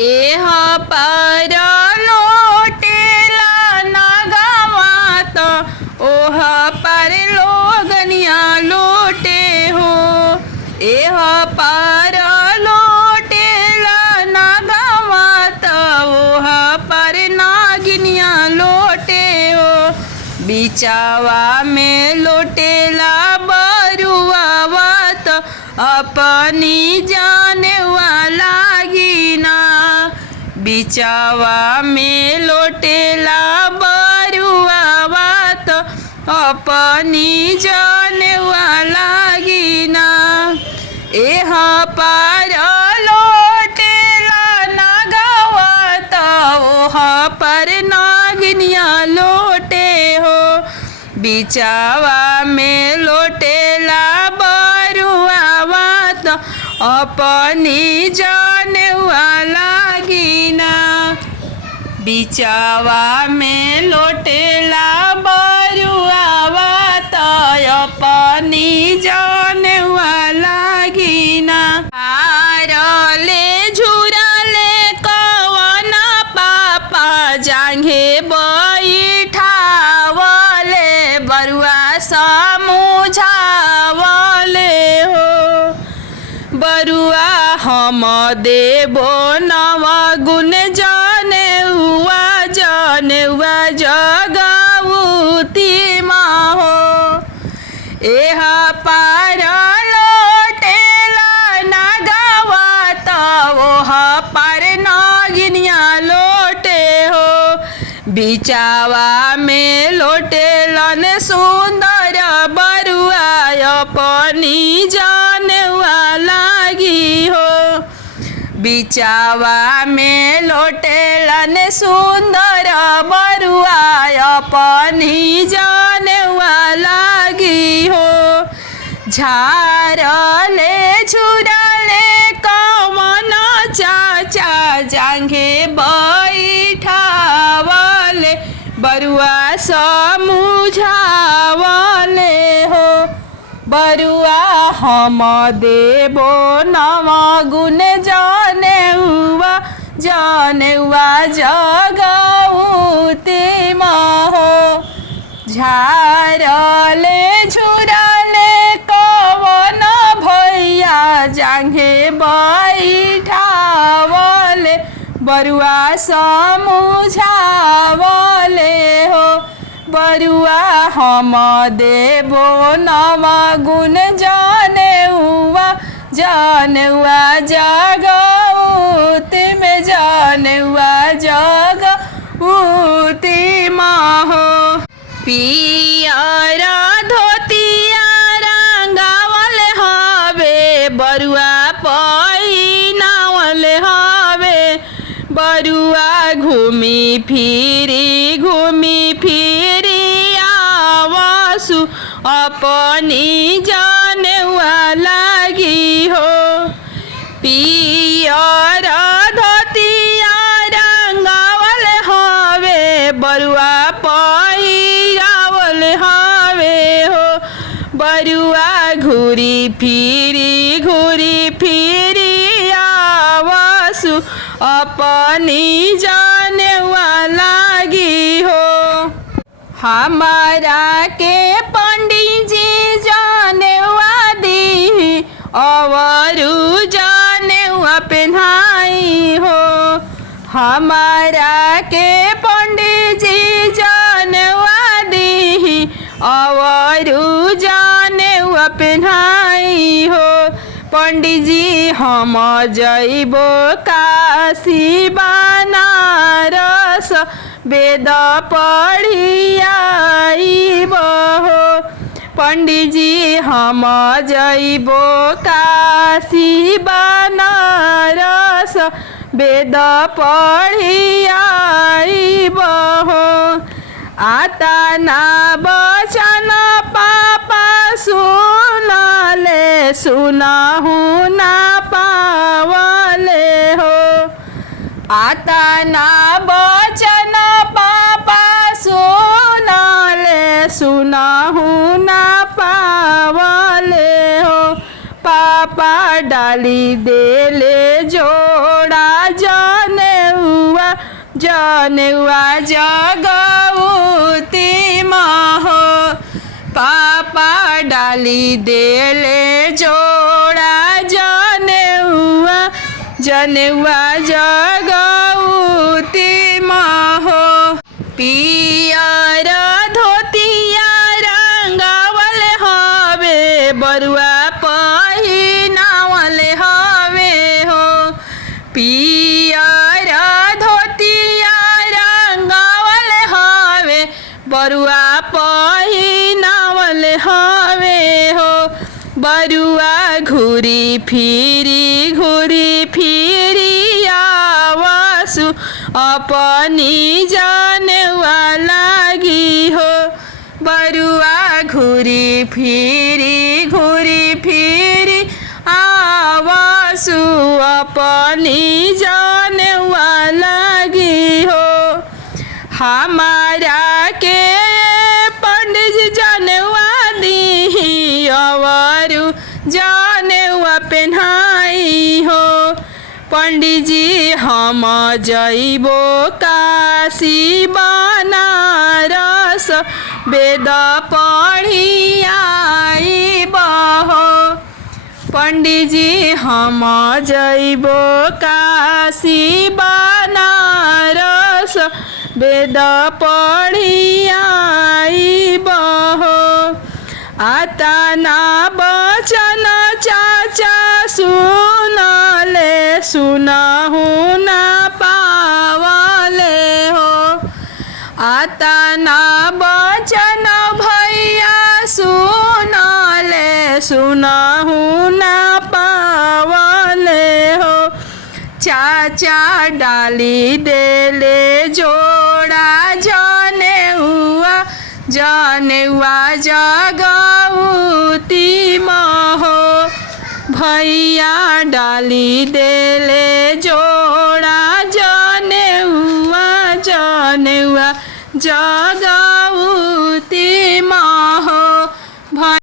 एह पर लोटेला ना गावात ओह पर लोगनिया लोटे हो। एह पर लोटेला ना गावात ओह पर नागिनिया लोटे हो। बिचावा में लोटेला बरुआवत अपनी जाने वाला गिना। बिचावा में लोटेला बरुआवत अपनी जाने वाला गिना। एह पर लोटेला ना गावत ओह पर नागिनिया लोटे हो। बिचावा में लोटेला बरुआवत अपनी जाने वाला गिना। बिचावा में लोटेला बरुआवत अपनी जाने वाला गिना। हारले झुरले कवना पापा जांघे बैठावले बरुआ समुझावले हो। बरुआ हम देबो नवा गुण जाने हुआ जगऊती हो। एह पार लोटेला ना गावत ओह पर नागिनिया लोटे हो। बिचावा में लोटेलन सुंदर बरुआ अपनी जाने वाला गी हो। बिचावा में लोटेलन सुंदर बरुआ अपनी जाने वाला गी हो। झारले झुरले कवन चाचा जांघे बैठावले बरुआ समुझावले हो। बरुआ हम देबो नवा गुण जाने हुआ जगऊती हो। झारले झुरले कवन भैया जांघे बैठावले बरुआ समुझावले हो। बरुआ हम देबो नवा गुण जाने हुआ जगऊती में जाने हुआ जगऊती हो। पियर धोतिया रंगावल हवे बरुआ पहिनावल हवे। बरुआ घूमी फिरी आवसु अपनी जाने वाला गी हो। पियर धोतिया रंगावल हवे बरुआ पहिरावल हवे हो। बरुआ घूरी फिरी आवसु अपनी जाने वाला गी हो। हमारा के पंडित जी जाने वादी अवरु जाने पहनाई हो। हमारा के पंडित जी जाने वादी अवरु जाने पहनाई हो। पंडित जी हम जइबो काशी बनारस वेद पढ़ी आइबो हो। पंडित जी हम जइबो काशी बनारस वेद पढ़ी आइबो हो। आता ना बचन पापा सुनहु ना पावले हो। आता ना बचन पापा सुनहु ना पावले हो। पापा डाली देले जोड़ा जन जनेउआ जगौती महो पापा डाली देले जोड़ा जनेउआ जगौती महो पियर धोतिया रंगावल हवे बरुआ पहिनावल हवे हो पियर धोतिया रंगावल हवे बरुआ पहिनावल हवे हो बरुआ घुरी फिरी आवसु अपनी जनेउआ लागी हो बरुआ घुरी फिरी आवसु अपनी जनेउआ लागी हो हमारा के पंडित जी जनेउआ दीही अवरु जनेउआ पेन्हाई हो पंडित जी हम जइबो काशी बनारस वेद पढ़ी आइब हो पंडित जी हम जइबो काशी बनारस वेद पढ़ी आइब हो आता ना बचन चाचा सुनहु ना पावले हो आता ना बचन भैया सुनहु ना पावले हो चाचा डाली देले जोड़ा जनेउआ जगौती महो भैया डाली देले जोड़ा जनेउआ जगौती